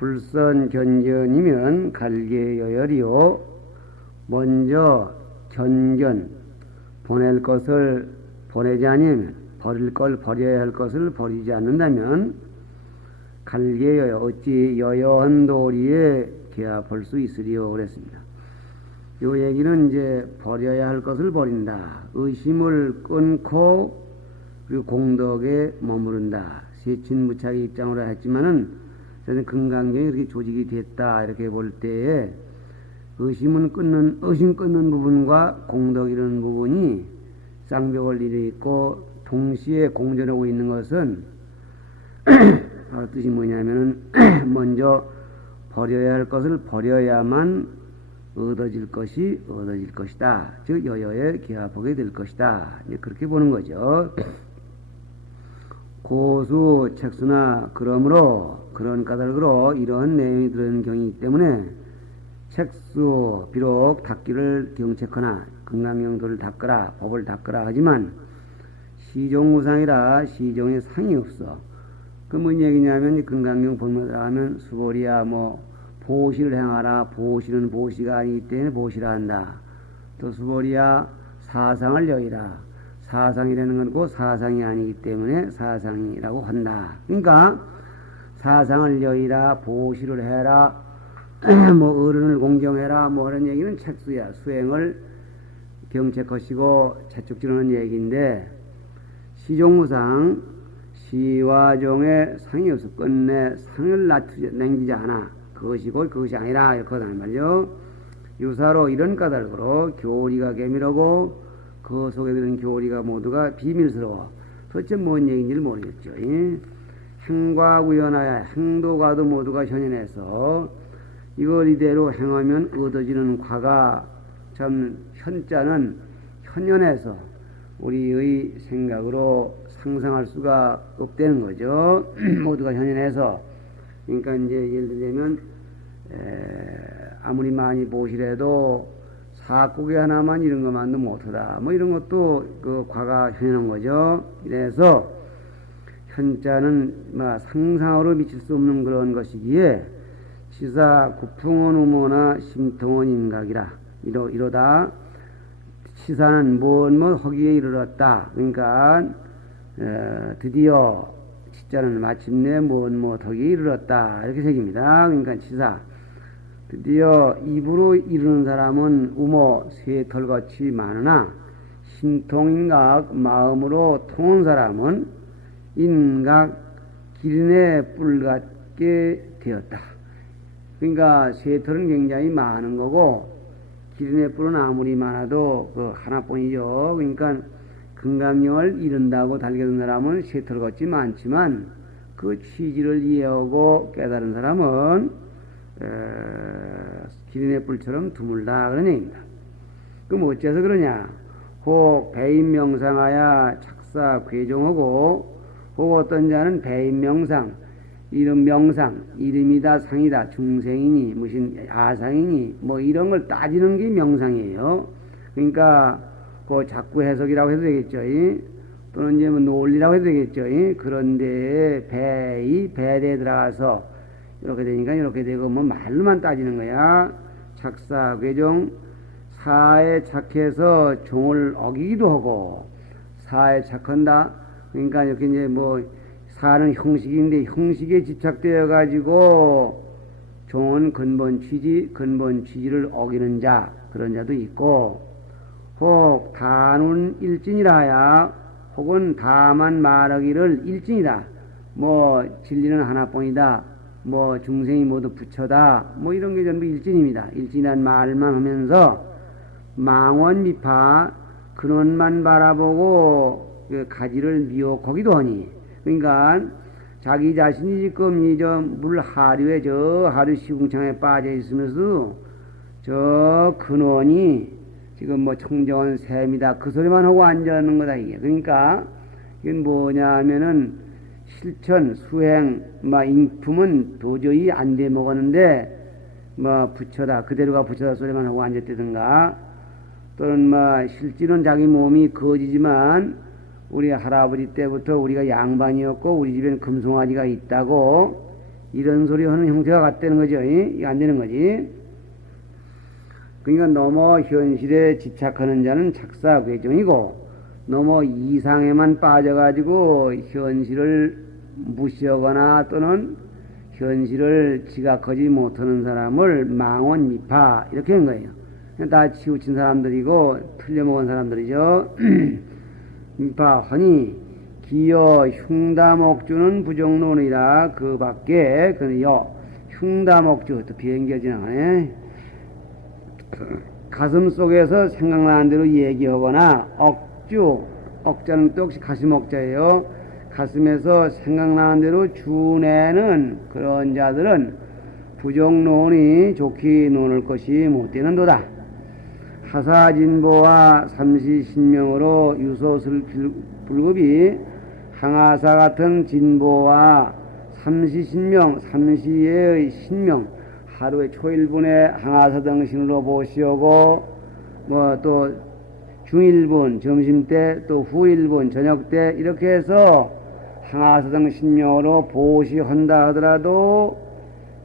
불선견견이면 갈개여열이요. 먼저 견견, 보낼 것을 보내지 아니하면, 버릴 걸 버려야 할 것을 버리지 않는다면 갈개여여 어찌 여여한 도리에 개합할 수 있으리요 그랬습니다. 요 얘기는 이제 버려야 할 것을 버린다. 의심을 끊고 그리고 공덕에 머무른다. 세친무착의 입장으로 했지만은 저는 금강경이 이렇게 조직이 됐다 이렇게 볼 때에 의심 끊는 부분과 공덕 이런 부분이 쌍벽을 이루어 있고 동시에 공존하고 있는 것은 뜻이 뭐냐면은 먼저 버려야 할 것을 버려야만 얻어질 것이다. 즉 여여에 기합하게 될 것이다. 이제 그렇게 보는 거죠. 고수 책수나 그러므로 그런 까닭으로 이러한 내용이 들어있는 경이기 때문에 책수 비록 닦기를 경책하나 금강경도를 닦으라 법을 닦으라 하지만 시종무상이라 시종에 상이 없어. 그 뭔 얘기냐면 금강경 본문 들어가면 수보리야 뭐 보시를 행하라. 보시는 보시가 아니기 때문에 보시라 한다. 또 수보리야 사상을 여의라. 사상이라는 건 사상이 아니기 때문에 사상이라고 한다. 그러니까 사상을 여의라, 보시를 해라, 뭐 어른을 공경해라, 뭐 그런 얘기는 책수야. 수행을 경책하시고 채찍질하는 얘기인데 시종무상 시와 종의 상이 없어. 끝내 상을 남기지 않아. 그것이고 그것이 아니라 이렇게 하단 말이죠. 유사로 이런 까닭으로 교리가 계밀하고 그 속에 들은 교리가 모두가 비밀스러워. 도대체 뭔 얘기인지를 모르겠죠. 행과 구현하여 행도과도 모두가 현현해서 이걸 이대로 행하면 얻어지는 과가 참 현자는 현현해서 우리의 생각으로 상상할 수가 없다는 거죠. 모두가 현현해서. 그러니까 이제 예를 들면 아무리 많이 보시래도 사고개 하나만 이런 것만도 못하다. 뭐 이런 것도 그 과가 현현한 거죠. 그래서 현자는 뭐 상상으로 미칠 수 없는 그런 것이기에 시사 구풍원 우모나 심통원 임각이라 이러다 시사는 무엇 허기에 이르렀다. 그러니까 드디어 시자는 마침내 무엇 허기에 이르렀다. 이렇게 새깁니다. 그러니까 시사 드디어 입으로 이르는 사람은 우모 쇠털같이 많으나 심통인각 마음으로 통한 사람은 인각 기린의 뿔 같게 되었다. 그러니까 쇠털은 굉장히 많은 거고 기린의 뿔은 아무리 많아도 그 하나뿐이죠. 그러니까 금강경을 이룬다고 달겨든 사람은 쇠털 같이 많지만 그 취지를 이해하고 깨달은 사람은 기린의 뿔처럼 드물다 그런 얘기입니다. 그럼 어째서 그러냐? 혹 배인명상하야 착사 괴종하고 혹 어떤 자는 배인명상 이름 명상 이름이다 상이다 중생이니 무슨 아상이니 뭐 이런 걸 따지는 게 명상이에요. 그러니까 그 자꾸 해석이라고 해도 되겠죠. 또는 이제 뭐 논리라고 해도 되겠죠. 그런데 배에 들어가서 이렇게 되니까 이렇게 되고 뭐 말로만 따지는 거야. 착사 괴종 사에 착해서 종을 어기기도 하고 사에 착한다. 그러니까 이렇게 이제 뭐 사는 형식인데 형식에 집착되어 가지고 종은 근본 취지를 어기는 자 그런 자도 있고 혹 다는 일진이라야 혹은 다만 말하기를 일진이다. 뭐 진리는 하나뿐이다. 뭐 중생이 모두 부처다. 뭐 이런 게 전부 일진입니다. 일진이란 말만 하면서 망원미파 근원만 바라보고 그 가지를 미혹하기도 하니. 그러니까 자기 자신이 지금 이 저 물 하류에 저 하류 시궁창에 빠져 있으면서 저 근원이 지금 뭐 청정한 샘이다 그 소리만 하고 앉아있는 거다 이게. 그러니까 이건 뭐냐 하면은 실천 수행 인품은 도저히 안 돼 먹었는데 뭐 부처다 그대로가 부처다 소리만 하고 앉았다든가 또는 실질은 자기 몸이 거지지만 우리 할아버지 때부터 우리가 양반이었고 우리 집에는 금송아지가 있다고 이런 소리 하는 형태가 같다는 거죠. 이게 안 되는 거지. 그러니까 너무 현실에 집착하는 자는 착사괴정이고 너무 이상에만 빠져가지고 현실을 무시하거나 또는 현실을 지각하지 못하는 사람을 망원미파 이렇게 한 거예요. 다 치우친 사람들이고 틀려먹은 사람들이죠. 미파하니 기여 흉다목주는 부정론이라 그 밖에 그여 흉다목주 또 비행기가 지나가네. 가슴 속에서 생각나는 대로 얘기하거나 억자는 또 역시 가슴 억자예요. 가슴에서 생각나는 대로 주내는 그런 자들은 부정론이 좋게 논을 것이 못되는도다. 하사진보와 삼시신명으로 유소슬 불급이 항하사 같은 진보와 삼시신명, 삼시의 신명, 하루에 초일분에 항하사 등신으로 보시오고 또 중일분 점심때 또 후일분 저녁때 이렇게 해서 항하사 등신명으로 보시한다 하더라도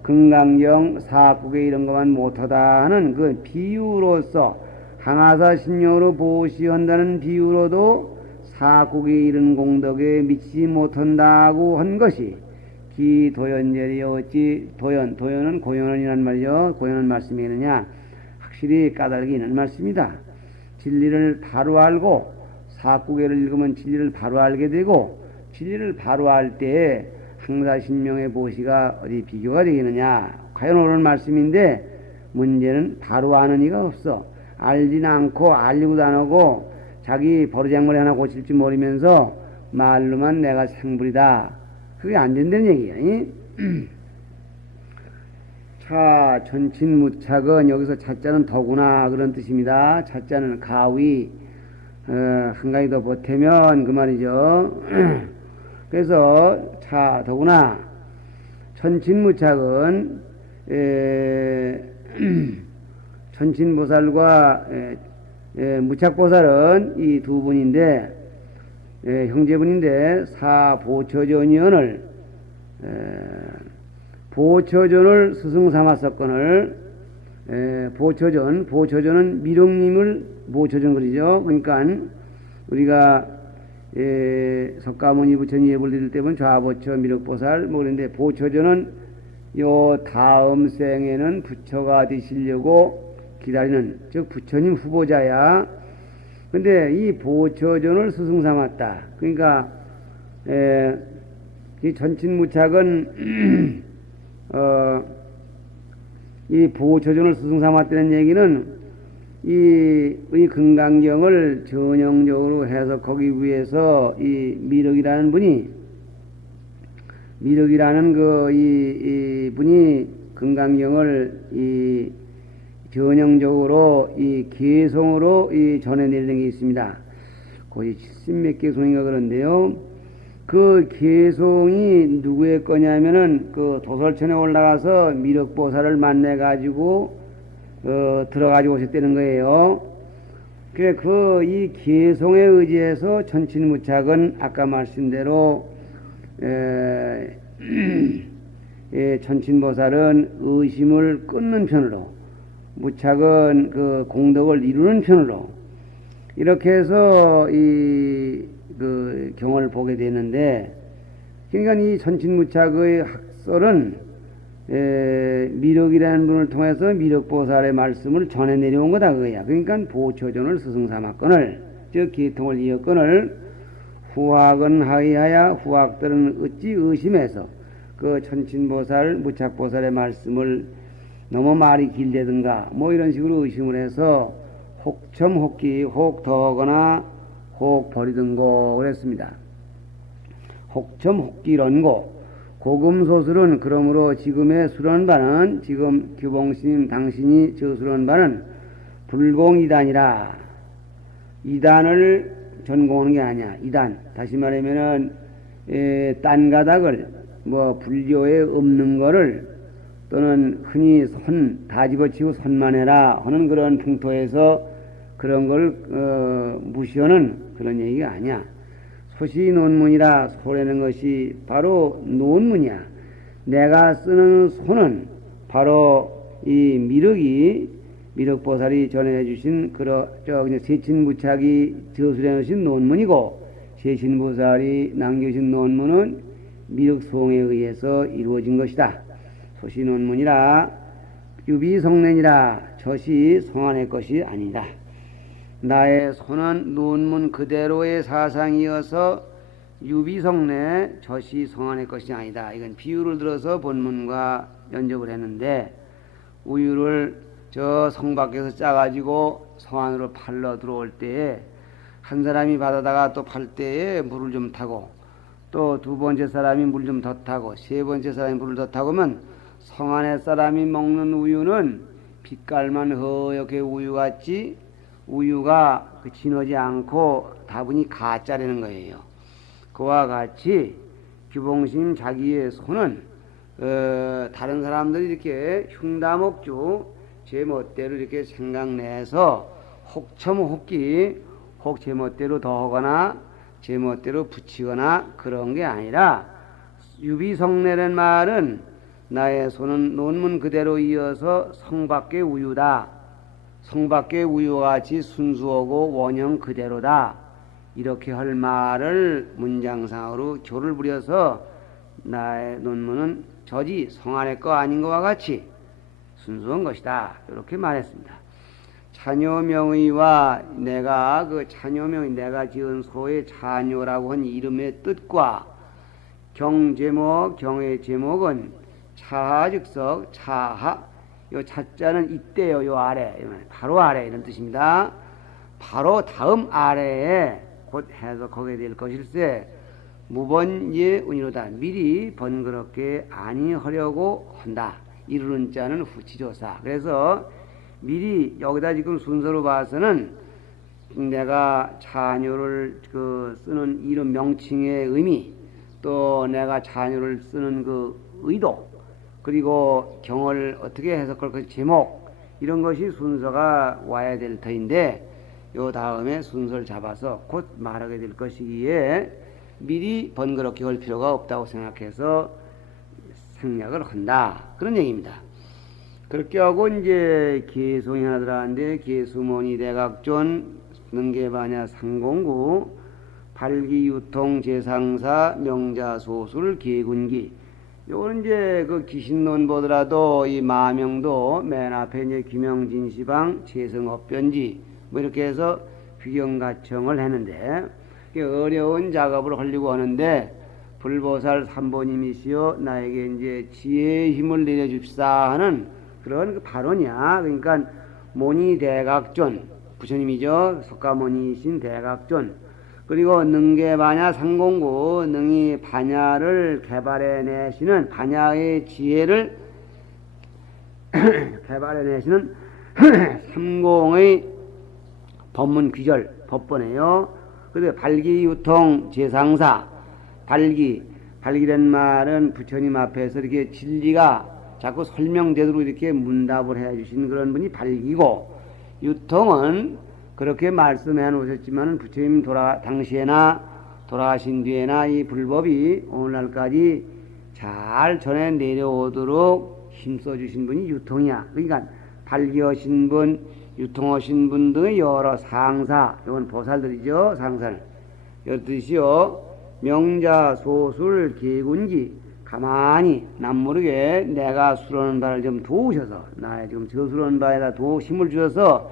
금강경 사국에 이런 것만 못하다 하는 그 비유로서 항하사 신명으로 보시한다는 비유로도 사국에 이른 공덕에 미치지 못한다고 한 것이 기도연절이 어찌 도연은 고연원이란 말이요. 고연원 말씀이 있느냐 확실히 까닭이 있는 말씀이다. 진리를 바로 알고 사국에를 읽으면 진리를 바로 알게 되고 진리를 바로 알 때에 항사신명의 보시가 어디 비교가 되겠느냐. 과연 옳은 말씀인데 문제는 바로 아는 이가 없어. 알지는 않고 알리고도 안 하고 자기 버르장머리 하나 고칠지 모르면서 말로만 내가 생불이다. 그게 안 된다는 얘기야. 자, 전친무착은 여기서 자자는 더구나 그런 뜻입니다. 자자는 가위 한 가지 더 보태면 그 말이죠. 그래서 자 더구나 전친무착은 전친보살과 무착보살은 이 두 분인데 형제분인데 사보처전이언을 보처전을 스승 삼았었건을 보처전은 미륵님을 보처전 그러죠. 그러니까 우리가 석가모니 부처님 예불 드릴 때 보면 좌보처 미륵보살 뭐 그런데 보처전은 요 다음 생에는 부처가 되시려고 기다리는 즉 부처님 후보자야. 근데 이 보처전을 스승 삼았다. 그러니까 이 전친무착은 이 보처전을 스승 삼았다는 얘기는 이 금강경을 전형적으로 해석하기 위해서 이 미륵이라는 분이 이 분이 금강경을 이 전형적으로 이 개송으로 이 전해내는 게 있습니다. 거의 70몇 개송인가 그런데요. 그 개송이 누구의 거냐면은 그 도솔천에 올라가서 미륵보살을 만나가지고 들어가지고 오셨다는 거예요. 그래 이 개송에 의지해서 전친무착은 아까 말씀대로 전친보살은 의심을 끊는 편으로 무착은 그 공덕을 이루는 편으로 이렇게 해서 그 경을 보게 되는데 그러니까 이 전친무착의 학설은 미륵이라는 분을 통해서 미륵보살의 말씀을 전해 내려온 거다 그거야. 그러니까 보처전을 스승 삼았건을 즉 기통을 이었건을 후학은 하이하야 후학들은 어찌 의심해서 그 전친보살 무착보살의 말씀을 너무 말이 길다든가 뭐 이런 식으로 의심을 해서 혹첨혹기 혹 더하거나 혹 버리든고 그랬습니다. 혹첨혹기런고 고금소술은 그러므로 지금의 수련 바는 지금 규봉스님 당신이 저수련 바는 불공이단이라 이단을 전공하는 게 아니야. 이단 다시 말하면은 딴 가닥을 뭐 불교에 없는 거를 또는 흔히 다 집어치고 선만 해라 하는 그런 풍토에서 그런 걸 무시하는 그런 얘기가 아니야. 소시 논문이라 소라는 것이 바로 논문이야. 내가 쓰는 손은 바로 이 미륵보살이 전해주신 세친부착이 저술해 놓으신 논문이고, 세친보살이 남겨주신 논문은 미륵송에 의해서 이루어진 것이다. 소시 논문이라 유비성례니라 저시 성안의 것이 아니다. 나의 손은 논문 그대로의 사상이어서 유비성례 저시 성안의 것이 아니다. 이건 비유를 들어서 본문과 연접을 했는데, 우유를 저 성 밖에서 짜가지고 성 안으로 팔러 들어올 때에 한 사람이 받아다가 또 팔 때에 물을 좀 타고, 또 두 번째 사람이 물 좀 더 타고, 세 번째 사람이 물을 더 타고면 성 안에 사람이 먹는 우유는 빛깔만 허옇게 우유같이 우유가 진하지 않고 다분히 가짜라는 거예요. 그와 같이 규봉심 자기의 손은 다른 사람들이 이렇게 흉다목주 제 멋대로 이렇게 생각내서 혹처무혹기 혹 제 멋대로 더하거나 제 멋대로 붙이거나 그런 게 아니라, 유비성례라는 말은 나의 손은 논문 그대로 이어서 성밖의 우유다. 성밖의 우유같이 순수하고 원형 그대로다. 이렇게 할 말을 문장상으로 교를 부려서 나의 논문은 저지 성 안의 거 아닌 것과 같이 순수한 것이다. 이렇게 말했습니다. 찬요명의와 내가 찬요명의 내가 지은 소의 찬요라고 한 이름의 뜻과 경제목, 경의 제목은 차하즉석, 차하, 요 차자는 이때요, 요 아래, 바로 아래 이런 뜻입니다. 바로 다음 아래에 곧 해석하게 될 것일세. 무번예 운이로다. 미리 번거롭게 아니하려고 한다. 이르는 자는 후치조사. 그래서 미리 여기다 지금 순서로 봐서는 내가 찬요를 쓰는 이름 명칭의 의미, 또 내가 찬요를 쓰는 그 의도, 그리고 경을 어떻게 해석할 그 제목, 이런 것이 순서가 와야 될 터인데, 요 다음에 순서를 잡아서 곧 말하게 될 것이기에 미리 번거롭게 할 필요가 없다고 생각해서 생략을 한다. 그런 얘기입니다. 그렇게 하고 이제 개송이 하나 들어가는데, 개수모니 대각존 능계반야 상공구 발기유통 제상사 명자소술 개군기. 요거는 이제 그 기신론 보더라도 이 마명도 맨 앞에 이제 귀명진시방 재성업변지 뭐 이렇게 해서 귀경가청을 했는데, 어려운 작업을 하려고 하는데, 불보살 삼보님이시여 나에게 이제 지혜의 힘을 내려줍시다 하는 그런 그 발언이야. 그러니까 모니 대각존, 부처님이죠. 석가모니이신 대각존, 그리고 능계반야 상공구, 능히 반야를 개발해내시는, 반야의 지혜를 개발해내시는 삼공의 법문 귀절 법본이에요. 그리고 발기유통 제상사, 발기란 말은 부처님 앞에서 이렇게 진리가 자꾸 설명되도록 이렇게 문답을 해주신 그런 분이 발기고, 유통은 그렇게 말씀해 놓으셨지만 부처님 당시에나 돌아가신 뒤에나 이 불법이 오늘날까지 잘 전해 내려오도록 힘써주신 분이 유통이야. 그러니까 발기하신 분, 유통하신 분 등의 여러 상사, 이건 보살들이죠. 상사는 여러 뜻이요. 명자 소술 개군기, 가만히 남모르게 내가 수로는 바를 좀 도우셔서, 나의 지금 저수로는 바에다 힘을 주셔서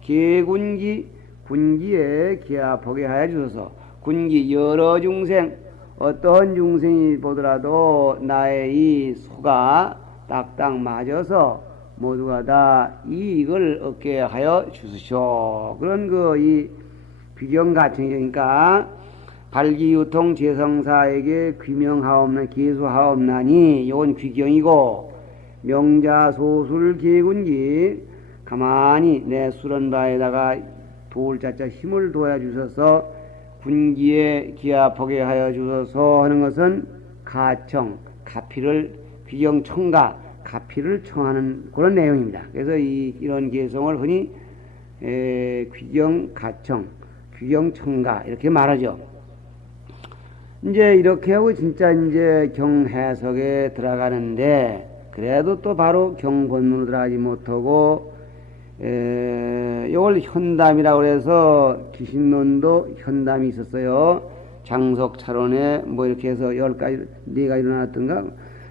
개군기, 군기에 기합하게 하여 주셔서, 군기 여러 중생, 어떠한 중생이 보더라도 나의 이 소가 딱딱 맞아서 모두가 다 이익을 얻게 하여 주시오. 그런 이 귀경가청이니까 발기유통 재성사에게 귀명하옵나 계수하옵나니 이건 귀경이고, 명자소술 개군기, 가만히 내 수런 바에다가 도울 자자 힘을 도와주셔서 군기에 기합하게 하여 주셔서 하는 것은 가청, 가피를 귀경청가, 가피를 청하는 그런 내용입니다. 그래서 이런 개성을 흔히 귀경가청, 귀경청가 이렇게 말하죠. 이제 이렇게 하고 진짜 이제 경 해석에 들어가는데 그래도 또 바로 경 본문으로 들어가지 못하고 이걸 현담이라고 해서 기신론도 현담이 있었어요. 장석 차론에 뭐 이렇게 해서 10가지 4가지 일어났던가.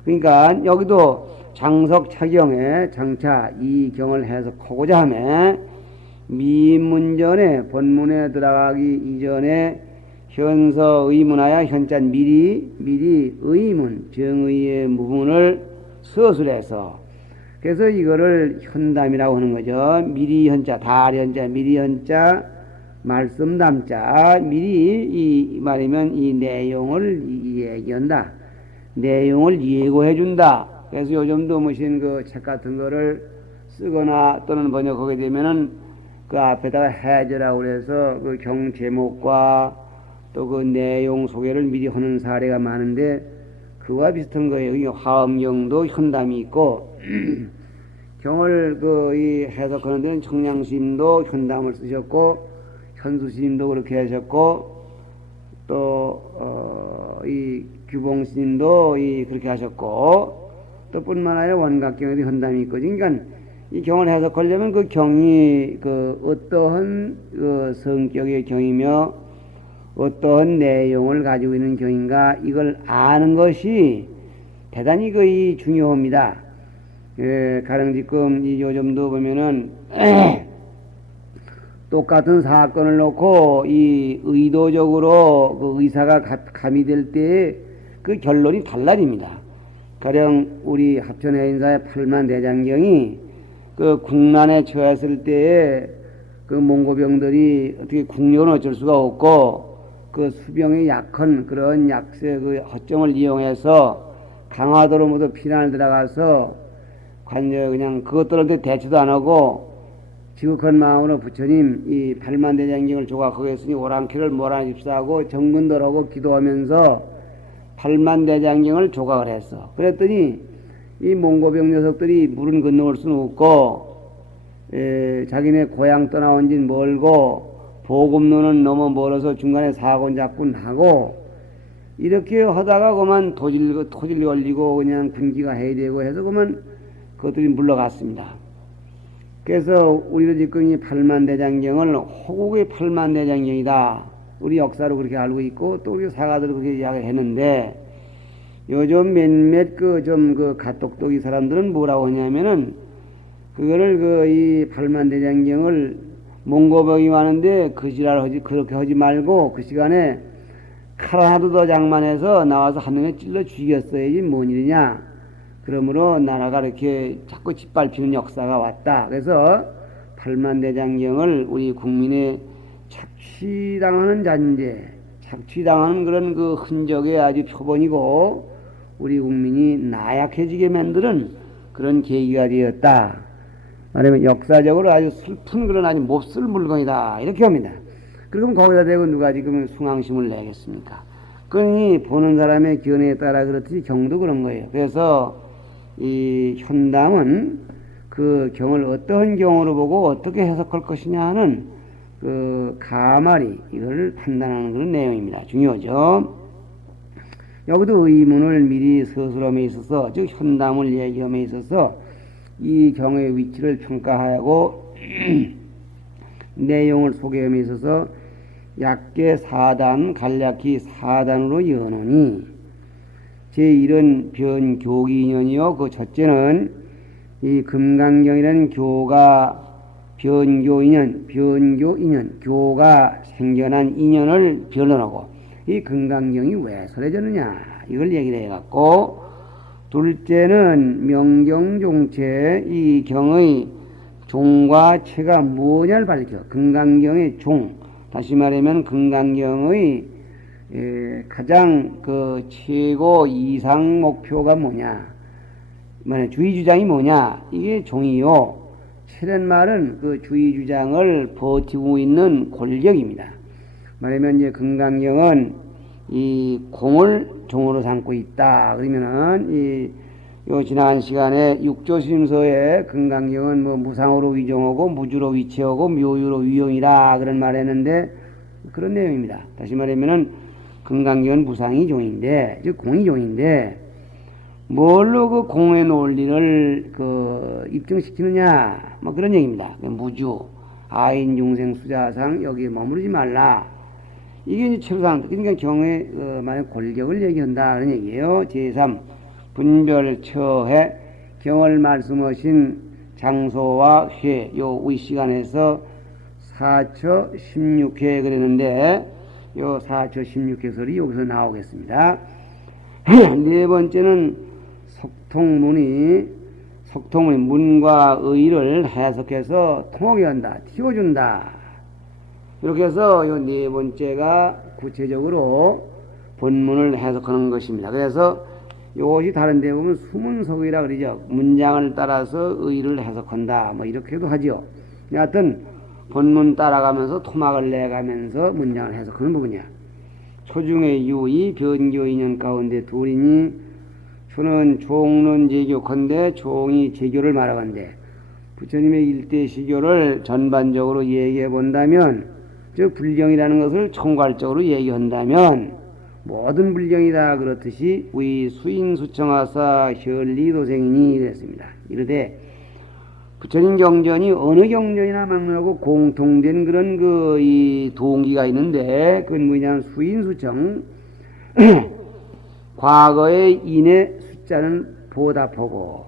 그러니까 여기도 장석 차경에 장차 이 경을 해석하고자 하면 미문전에 본문에 들어가기 이전에 현서 의문하야 현자 미리 의문 정의의 무문을 서술해서 그래서 이거를 현담이라고 하는 거죠. 미리 현자 달현자 미리 현자 말씀 담자 미리 이 말이면 이 내용을 얘기한다. 내용을 예고해 준다. 그래서 요즘도 무슨 그 책 같은 거를 쓰거나 또는 번역하게 되면은 그 앞에다가 해제라고 해서 그 경 제목과 또 그 내용 소개를 미리 하는 사례가 많은데 그와 비슷한 거예요. 화엄경도 현담이 있고 경을 이 해석하는 데는 청량스님도 현담을 쓰셨고 현수스님도 그렇게 하셨고 또 이 규봉스님도 그렇게 하셨고 또 뿐만 아니라 원각경에도 현담이 있고 그러니까 이 경을 해석하려면 그 경이 어떠한 성격의 경이며 어떠한 내용을 가지고 있는 경인가 이걸 아는 것이 대단히 거의 중요합니다. 가령 지금 요즘도 보면은 똑같은 사건을 놓고 이 의도적으로 그 의사가 가미될 때 그 결론이 달라집니다. 가령 우리 합천해인사의 팔만대장경이 그 국난에 처했을 때에 그 몽고병들이 어떻게 국력은 어쩔 수가 없고 그 수병이 약한 그런 약세 그 허점을 이용해서 강화도로 모두 피난을 들어가서 그냥 그것들한테 대처도 안 하고 지극한 마음으로 부처님 이 팔만대장경을 조각하겠으니 오랑캐를 몰아줍사하고 정근들하고 기도하면서 팔만대장경을 조각을 했어. 그랬더니 이 몽고병 녀석들이 물은 건너올 수는 없고 자기네 고향 떠나온 지 멀고 보급로는 너무 멀어서 중간에 사고 잡고 하고 이렇게 하다가 그만 토질 걸리고 그냥 군기가 해이되고 해서 그만 그것들이 물러갔습니다. 그래서 우리도 지금 이 팔만대장경을 호국의 팔만대장경이다. 우리 역사로 그렇게 알고 있고 또 우리 사가들도 그렇게 이야기를 했는데 요즘 몇몇 그 갓똑똑이 사람들은 뭐라고 하냐면은 그거를 이 팔만대장경을 몽고병이 많은데 그 지랄 그렇게 하지 말고 그 시간에 칼 하나도 더 장만해서 나와서 한 놈에 찔러 죽였어야지 뭔 일이냐. 그러므로 나라가 이렇게 자꾸 짓밟히는 역사가 왔다. 그래서 팔만대장경을 우리 국민의 착취당하는 잔재, 착취당하는 그런 그 흔적의 아주 표본이고 우리 국민이 나약해지게 만드는 그런 계기가 되었다. 말하면 역사적으로 아주 슬픈 그런 아주 몹쓸 물건이다. 이렇게 합니다. 그럼 거기다 대고 누가 지금 숭앙심을 내겠습니까? 그러니 보는 사람의 견해에 따라 그렇듯이 경도 그런 거예요. 그래서 이 현담은 그 경을 어떠한 경으로 보고 어떻게 해석할 것이냐 하는 그 가마리 이걸 판단하는 그런 내용입니다. 중요하죠. 여기도 의문을 미리 서술함에 있어서 즉 현담을 얘기함에 있어서 이 경의 위치를 평가하고 내용을 소개함에 있어서 약계 4단 간략히 4단으로 여노니 제1은 변교기인연이요. 그 첫째는 이 금강경이라는 교가 변교인연, 교가 생겨난 인연을 변론하고 이 금강경이 왜 설해졌느냐 이걸 얘기를 해갖고 둘째는 명경종체 이 경의 종과 체가 뭐냐를 밝혀 금강경의 종 다시 말하면 금강경의 가장 그 최고 이상 목표가 뭐냐 주의 주장이 뭐냐 이게 종이요. 체란 말은 그 주의 주장을 버티고 있는 권력입니다. 말하면 이제 금강경은 이 공을 종으로 삼고 있다. 그러면은 요 지난 시간에 육조심서에 금강경은 뭐 무상으로 위종하고 무주로 위치하고 묘유로 위용이라 그런 말했는데 그런 내용입니다. 다시 말하면은 금강경은 무상이 종인데, 즉 공이 종인데, 뭘로 그 공의 논리를 입증시키느냐, 뭐 그런 얘기입니다. 무주, 아인, 중생, 수자상 여기에 머무르지 말라. 이게 이제 최소상, 그러니까 경의 만약 골격을 얘기한다 그런 얘기예요. 제3 분별 처해 경을 말씀하신 장소와 회, 요 위 시간에서 4처 16회 그랬는데, 요 4처 16회설이 여기서 나오겠습니다. 네 번째는 석통문이 문과 의를 해석해서 통하게 한다, 띄워준다. 이렇게 해서 요 네 번째가 구체적으로 본문을 해석하는 것입니다. 그래서 이것이 다른 데 보면 수문석이라 그러죠. 문장을 따라서 의를 해석한다, 뭐 이렇게도 하죠. 여하튼 본문 따라가면서 토막을 내가면서 문장을 해석하는 부분이야. 초중의 유의 변교 인연 가운데 둘이니, 초는 종론 제교컨대 종이 제교를 말하건대, 부처님의 일대 시교를 전반적으로 얘기해 본다면, 즉 불경이라는 것을 총괄적으로 얘기한다면 모든 불경이다 그렇듯이 위 수인수청하사 현리도생이니 이랬습니다. 이르되 부처님 경전이 어느 경전이나 막론하고 공통된 그런 이 동기가 있는데, 그건 뭐냐면 수인수청 과거의 인의 숫자는 보답하고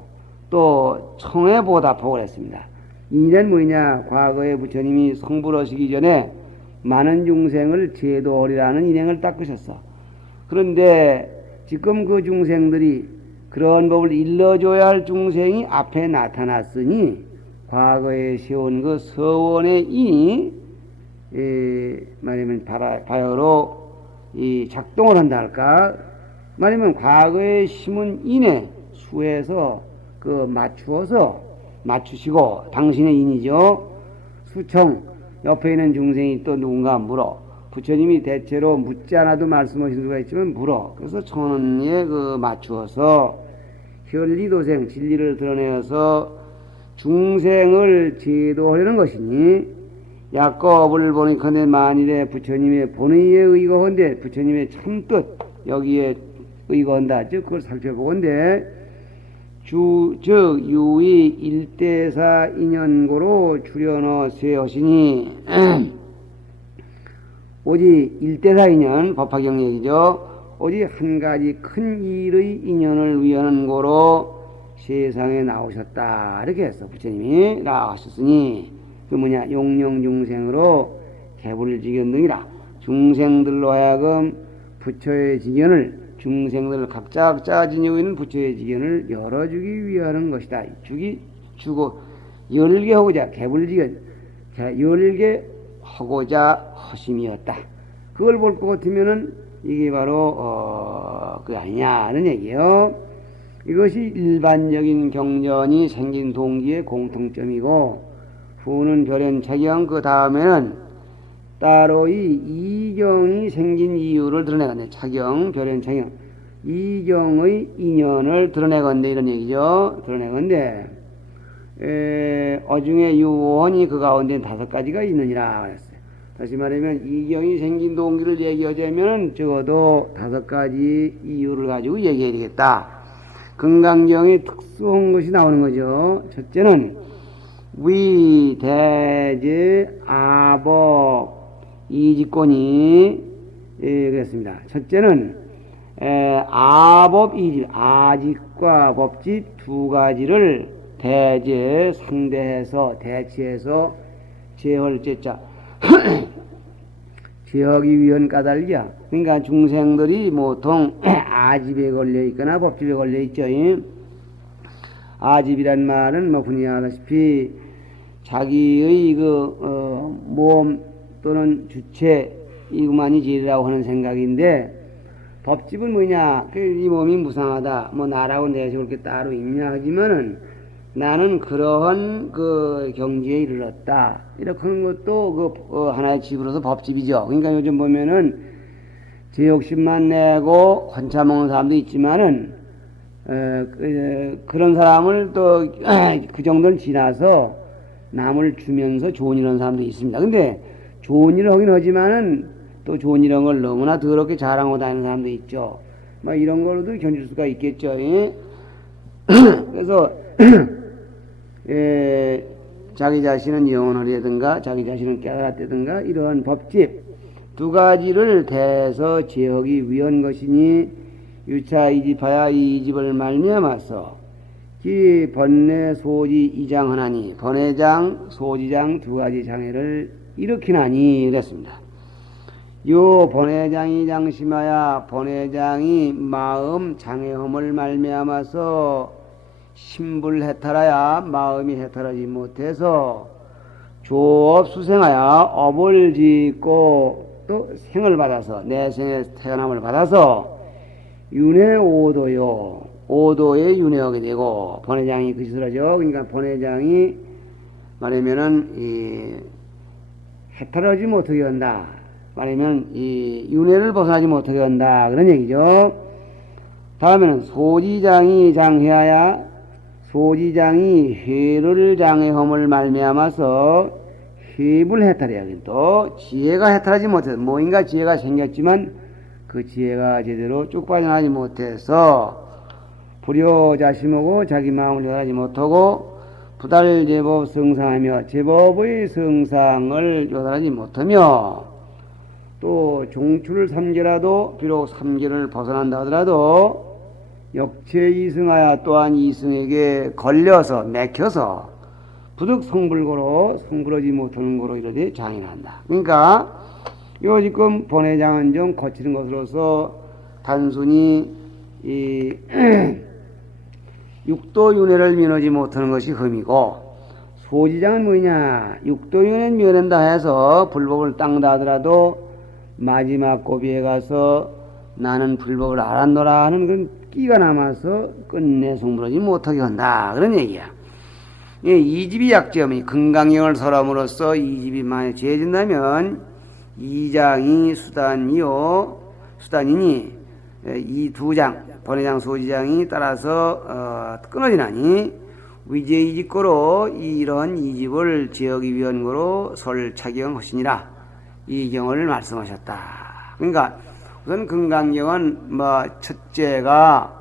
또 청에 보답하고 그랬습니다. 인은 뭐냐, 과거에 부처님이 성불하시기 전에 많은 중생을 제도하리라는 인행을 닦으셨어. 그런데 지금 그 중생들이 그런 법을 일러줘야 할 중생이 앞에 나타났으니 과거에 세운 그 서원의 인이 말하면 바야흐로 작동을 한다 할까, 말하면 과거에 심은 인의 수에서 맞추시고 당신의 인이죠. 수청 옆에 있는 중생이 또 누군가 물어. 부처님이 대체로 묻지 않아도 말씀하신 수가 있지만 물어. 그래서 천원에 맞추어서 현리도생 진리를 드러내어서 중생을 제도하려는 것이니, 야곱을 보니까는 만일에 부처님의 본의에 의거한데 부처님의 참뜻 여기에 의거한다, 즉 그걸 살펴보건대 즉 유의 일대사 인연고로 출연어 쇠하시니 오직 일대사 인연, 법화경 얘기죠. 오직 한 가지 큰 일의 인연을 위하는 고로 세상에 나오셨다, 이렇게 해서 부처님이 나오셨으니, 그 뭐냐, 용령중생으로 개불지견 등이라 중생들로 하여금 부처의 지견을, 중생들 각자 지니고 있는 부처의 지견을 열어주기 위하는 것이다. 주고 열게 하고자, 개불지견 열게 하고자 허심이었다. 그걸 볼 것 같으면은 이게 바로 그게 아니냐는 얘기예요. 이것이 일반적인 경전이 생긴 동기의 공통점이고, 후는 별연차경, 그 다음에는 따로 이경이 생긴 이유를 드러내건대, 차경, 별연차경, 이경의 인연을 드러내건대 이런 얘기죠. 드러내건대 어중에 유원이 그 가운데 5가지가 있느니라 그랬어요. 다시 말하면 이경이 생긴 동기를 얘기하자면 적어도 5가지 이유를 가지고 얘기해야 되겠다. 금강경에 특수한 것이 나오는 거죠. 첫째는 위, 대제, 아법, 이직권이 그랬습니다. 첫째는 아법, 이직, 아직과 법직 2가지를 대제, 상대해서, 대치해서 제할 제자 제하기 위한 까닭이야. 그러니까 중생들이 보통 아집에 걸려 있거나 법집에 걸려 있죠. 아집이란 말은 흔히 아다시피 자기의 몸 또는 주체 이것만이 제일이라고 하는 생각인데, 법집은 뭐냐, 이 몸이 무상하다, 나라고 내세울 게 따로 있냐 하지만은 나는 그러한 경지에 이르렀다, 이렇게 하는 것도 하나의 집으로서 법집이죠. 그러니까 요즘 보면은 제 욕심만 내고 혼자 먹는 사람도 있지만은 그런 사람을 또 그 정도는 지나서 남을 주면서 좋은 일 하는 사람도 있습니다. 근데 좋은 일을 하긴 하지만은 또 좋은 이런 걸 너무나 더럽게 자랑하고 다니는 사람도 있죠. 막 이런 걸로도 견딜 수가 있겠죠. 예? 그래서 예, 자기 자신은 영원하리든가 자기 자신은 깨달았다든가 이러한 법집 두 가지를 대해서 제하기 위한 것이니 유차 이집하야 이 이집을 말미암아서 기 번뇌 소지 이장하나니 번뇌장 소지장 두 가지 장애를 일으키나니 그랬습니다. 요 번뇌장이 장심하야 번뇌장이 마음 장애험을 말미암아서 신불해탈하야 마음이 해탈하지 못해서 조업 수생하야 업을 짓고 또 생을 받아서 내생에 태어남을 받아서 윤회 오도요 오도에 윤회하게 되고 번뇌장이 그 짓을 하죠. 그러니까 번뇌장이 말하면은 이 해탈하지 못하게 한다. 말하면 이 윤회를 벗어나지 못하게 한다. 그런 얘기죠. 다음에는 소지장이 장해하야 소지장이 해를 장해험을 말미암아서 해불 해탈해야 또 지혜가 해탈하지 못해서 뭐인가 지혜가 생겼지만 그 지혜가 제대로 쭉 빠져나가지 못해서 불효자심하고 자기 마음을 요하지 못하고 부달제법 성상하며 제법의 성상을 요달하지 못하며 또 종출을 삼계라도 비록 삼계를 벗어난다 하더라도 역체 이승하여 또한 이승에게 걸려서 맥혀서 부득 성불고로 성불하지 못하는 거로 이르되 장애한다. 그러니까 요 지금 번뇌장은 좀 거치는 것으로서 단순히 이 육도윤회를 면하지 못하는 것이 흠이고 소지장은 뭐냐 육도윤회를 면한다 해서 불법을 땅다 하더라도 마지막 고비에 가서 나는 불법을 알았노라 하는 그런 끼가 남아서 끝내 성불하지 못하게 한다 그런 얘기야. 예, 이 집이 약점이 금강경을 설함으로써 이 집이 만약 지어진다면 이장이 수단이니 이 두 장 번뇌장 소지장이 따라서 끊어지나니 위제 이집고로 이런 이 집을 지어기 위한 거로 설차경하시니라 이 경을 말씀하셨다. 그러니까 우선 금강경은 뭐 첫째가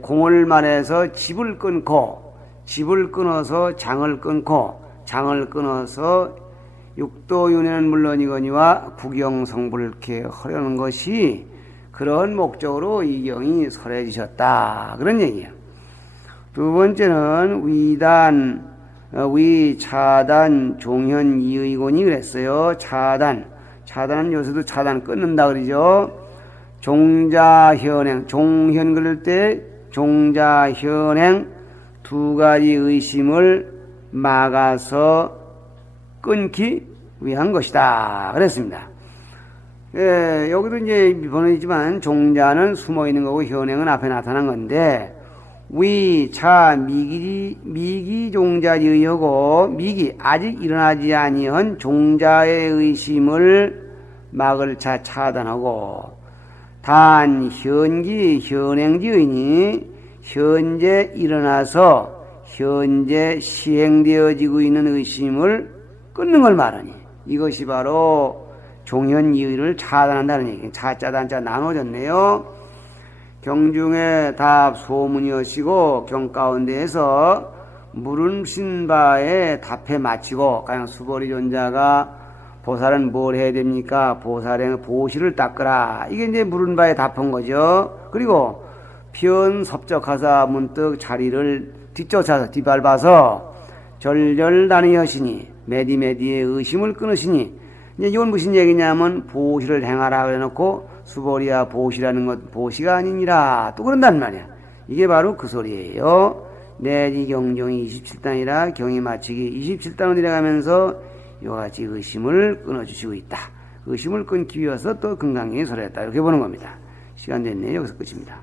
공을 말해서 집을 끊고 집을 끊어서 장을 끊고 장을 끊어서 육도윤회는 물론이거니와 구경성불을 이렇게 하려는 것이 그런 목적으로 이 경이 설해지셨다 그런 얘기예요. 두 번째는 위차단 종현 이의곤이 그랬어요. 차단은 요새도 차단 끊는다 그러죠. 종자현행 종현 그럴 때 종자현행 두 가지 의심을 막아서 끊기 위한 것이다 그랬습니다. 예, 여기도 이제 번호이지만 종자는 숨어 있는 거고 현행은 앞에 나타난 건데 위차 미기 종자의하고 미기 아직 일어나지 아니한 종자의 의심을 막을 차단하고 단 현기 현행지의니 현재 일어나서 현재 시행되어지고 있는 의심을 끊는 걸 말하니 이것이 바로 종현이의를 차단한다는 얘기예요. 차자 단자 나눠졌네요. 경중에 답 소문이었시고 경 가운데에서 물으신 바에 답해 마치고 그냥 수보리 존자가 보살은 뭘 해야 됩니까? 보시를 닦으라. 이게 이제 물은 바에 답한 거죠. 그리고 편섭적하사 문득 자리를 뒤쫓아서 뒤밟아서 절절단위 하시니 매디매디의 의심을 끊으시니 이제 이건 무슨 얘기냐면 보시를 행하라 그래놓고 수보리야 보시라는 것 보시가 아니니라 또 그런단 말이야. 이게 바로 그 소리예요. 내지 경종이 27단이라 경이 마치기 27단으로 내려가면서 이와같이 의심을 끊어주시고 있다. 의심을 끊기 위해서 또 금강경이 설했다. 이렇게 보는 겁니다. 시간 됐네요. 여기서 끝입니다.